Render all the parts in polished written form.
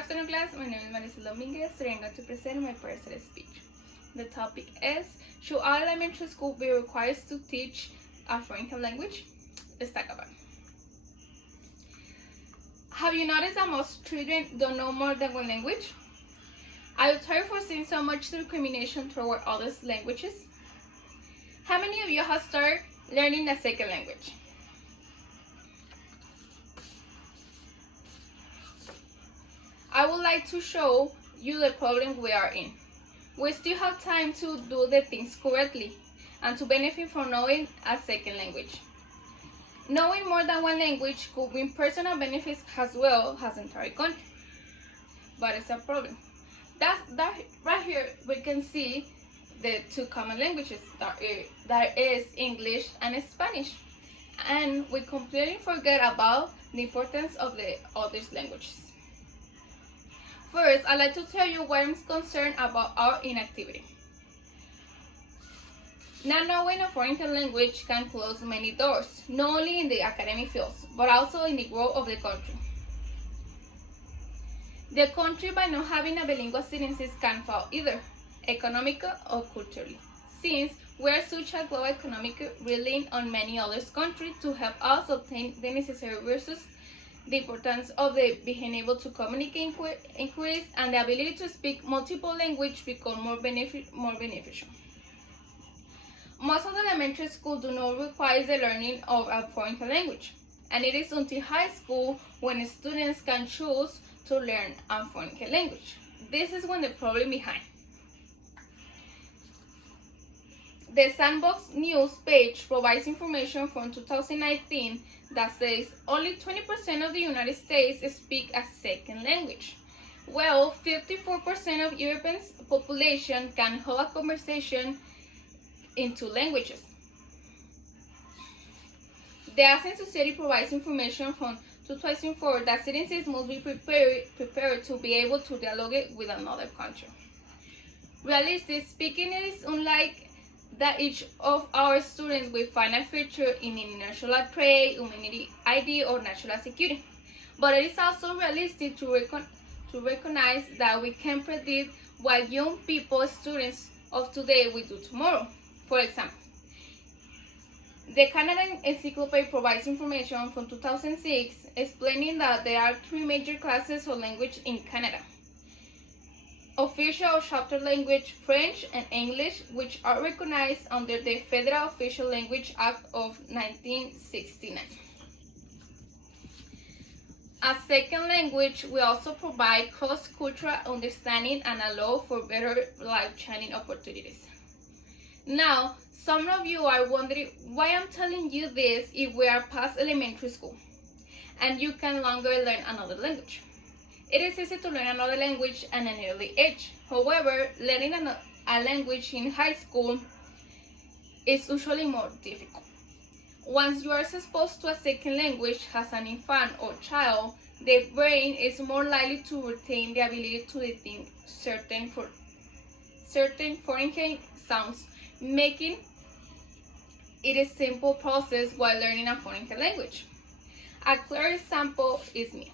afternoon, class. My name is Maricel Dominguez. Today I'm going to present my persuasive speech. The topic is, should all elementary school be required to teach a foreign language? Let's talk about it. Have you noticed that most children don't know more than one language? Are you tired for seeing so much discrimination toward other languages? How many of you have started learning a second language? I would like to show you the problem we are in. We still have time to do the things correctly and to benefit from knowing a second language. Knowing more than one language could bring personal benefits as well as the entire country. But it's a problem. That right here we can see the two common languages that is English and Spanish. And we completely forget about the importance of the other languages. First, I'd like to tell you why I'm concerned about our inactivity. Not knowing a foreign language can close many doors, not only in the academic fields, but also in the growth of the country. The country, by not having a bilingual citizens, can fall either economically or culturally, since we are such a global economic relying on many other countries to help us obtain the necessary resources. The importance of being able to communicate increase, and the ability to speak multiple languages become more beneficial. Most of the elementary schools do not require the learning of a foreign language, and it is until high school when students can choose to learn a foreign language. This is when the problem behind. The Sandbox News page provides information from 2019 that says only 20% of the United States speak a second language. Well, 54% of Europe's population can hold a conversation in two languages. The Asian Society provides information from 2004 that citizens must be prepared to be able to dialogue with another country. Realistically speaking, it is unlike that each of our students will find a feature in international trade, humanity ID, or national security. But it is also realistic to recognize that we can predict what young people, students of today, will do tomorrow. For example, the Canadian Encyclopedia provides information from 2006 explaining that there are three major classes of language in Canada. Official chapter language, French and English, which are recognized under the Federal Official Language Act of 1969. As second language, we also provide cross-cultural understanding and allow for better life-changing opportunities. Now, some of you are wondering why I'm telling you this if we are past elementary school and you can no longer learn another language. It is easy to learn another language at an early age. However, learning a language in high school is usually more difficult. Once you are exposed to a second language as an infant or child, the brain is more likely to retain the ability to distinguish certain foreign sounds, making it a simple process while learning a foreign language. A clear example is me.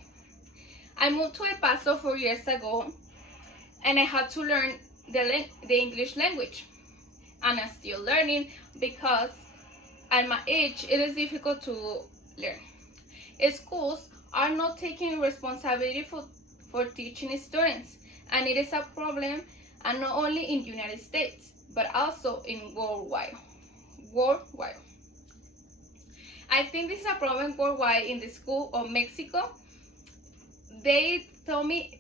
I moved to El Paso 4 years ago, and I had to learn the English language. And I'm still learning because at my age, it is difficult to learn. Schools are not taking responsibility for teaching students, and it is a problem, and not only in the United States, but also in worldwide. I think this is a problem worldwide. In the school of Mexico, they told me,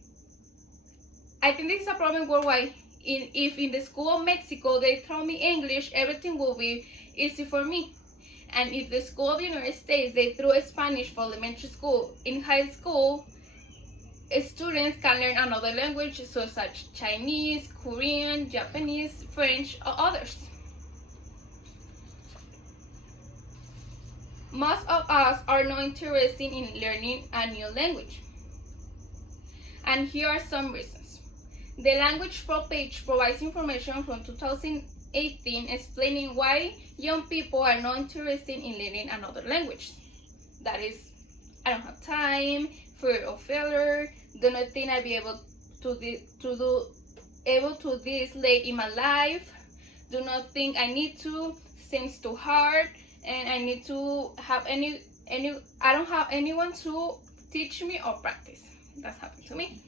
I think this is a problem worldwide. If in the school of Mexico they told me English, everything will be easy for me. And if the school of the United States, they threw Spanish for elementary school, in high school, students can learn another language such as Chinese, Korean, Japanese, French, or others. Most of us are not interested in learning a new language. And here are some reasons. The Language Pro page provides information from 2018 explaining why young people are not interested in learning another language. That is, I don't have time, fear of failure, Do not think I'll be able to this late in my life. Do not think I need to. Seems too hard, and I need to have I don't have anyone to teach me or practice. That's happened to me.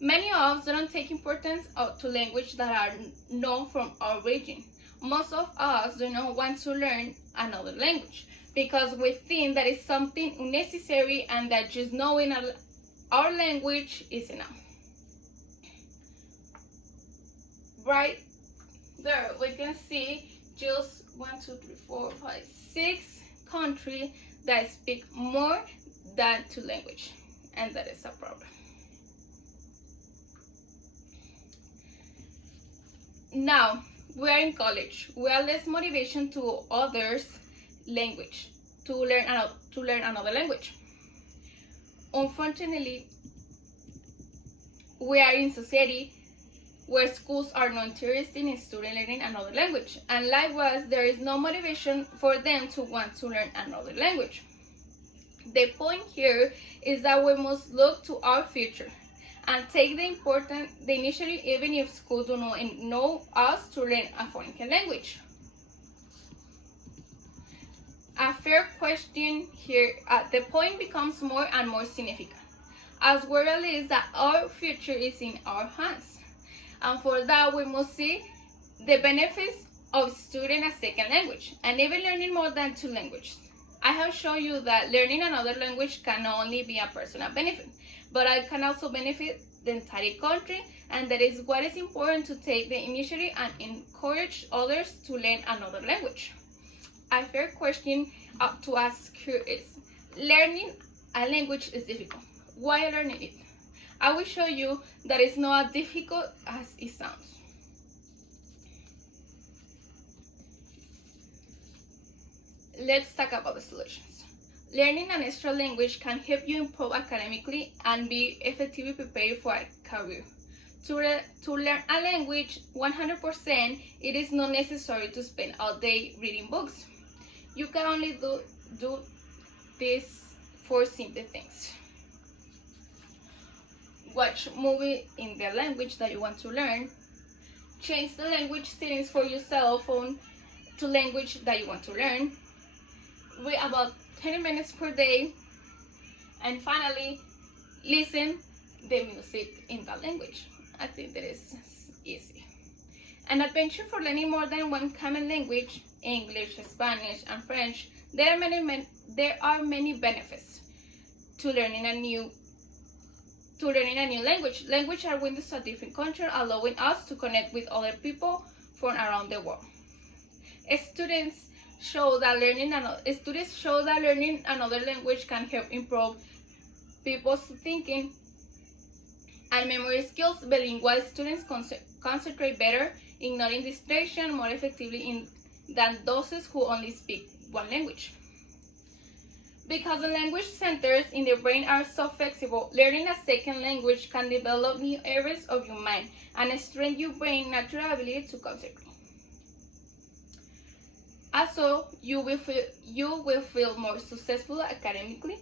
Many of us don't take importance to language that are known from our region. Most of us do not want to learn another language because we think that is something unnecessary and that just knowing our language is enough. Right there we can see just 1, 2, 3, 4, 5, 6 countries that speak more than 2 languages, and that is a problem. Now we are in college. We are less motivation to others language to learn another language. Unfortunately, we are in society where schools are not interested in students learning another language, and likewise there is no motivation for them to want to learn another language. The point here is that we must look to our future and take the initiative even if schools do not know us to learn a foreign language. A fair question here, the point becomes more and more significant, as we realize that our future is in our hands, and for that we must see the benefits of studying a second language and even learning more than 2 languages. I have shown you that learning another language can not only be a personal benefit, but it can also benefit the entire country, and that is what is important to take the initiative and encourage others to learn another language. A fair question to ask here is, learning a language is difficult. Why learning it? I will show you that it's not as difficult as it sounds. Let's talk about the solutions. Learning an extra language can help you improve academically and be effectively prepared for a career. To learn a language 100%, it is not necessary to spend all day reading books. You can only do this for simple things. Watch movies in the language that you want to learn. Change the language settings for your cell phone to language that you want to learn. Read about 20 minutes per day. And finally, listen the music in that language. I think that is easy. An adventure for learning more than one common language, English, Spanish, and French. There are many benefits to learning a new language. Language are windows to different cultures, allowing us to connect with other people from around the world. Studies show that learning another language can help improve people's thinking and memory skills. Bilingual students concentrate better, ignoring distraction more effectively than those who only speak one language. Because the language centers in the brain are so flexible, learning a second language can develop new areas of your mind and strengthen your brain's natural ability to concentrate. Also, you will feel more successful academically.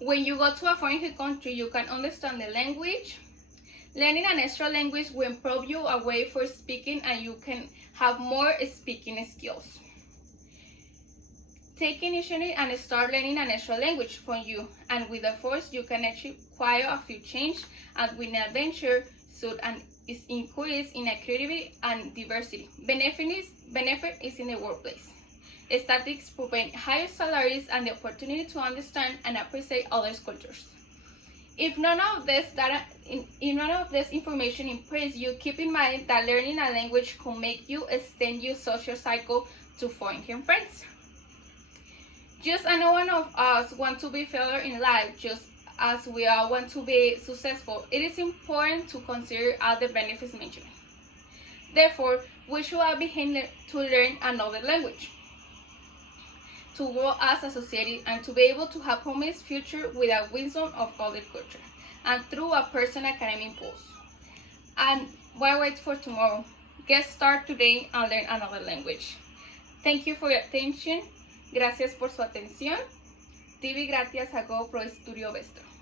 When you go to a foreign country, you can understand the language. Learning an extra language will improve you a way for speaking, and you can have more speaking skills. Take initiative and start learning an extra language from you, and with the force you can achieve quite a few change, and with an adventure suit and is increase in creativity and diversity. Benefit is in the workplace. Statistics prevent higher salaries and the opportunity to understand and appreciate others' cultures. If none of this information impresses you, keep in mind that learning a language could make you extend your social cycle to foreign friends. Just as no one of us want to be failure in life, just as we all want to be successful, it is important to consider all the benefits mentioned. Therefore, we should all be aiming to learn another language, to grow as a society, and to be able to have promised future with a wisdom of other culture, and through a personal academic impulse. And why wait for tomorrow? Get started today and learn another language. Thank you for your attention. Gracias por su atención. Divi gracias a GoPro Studio Vestro.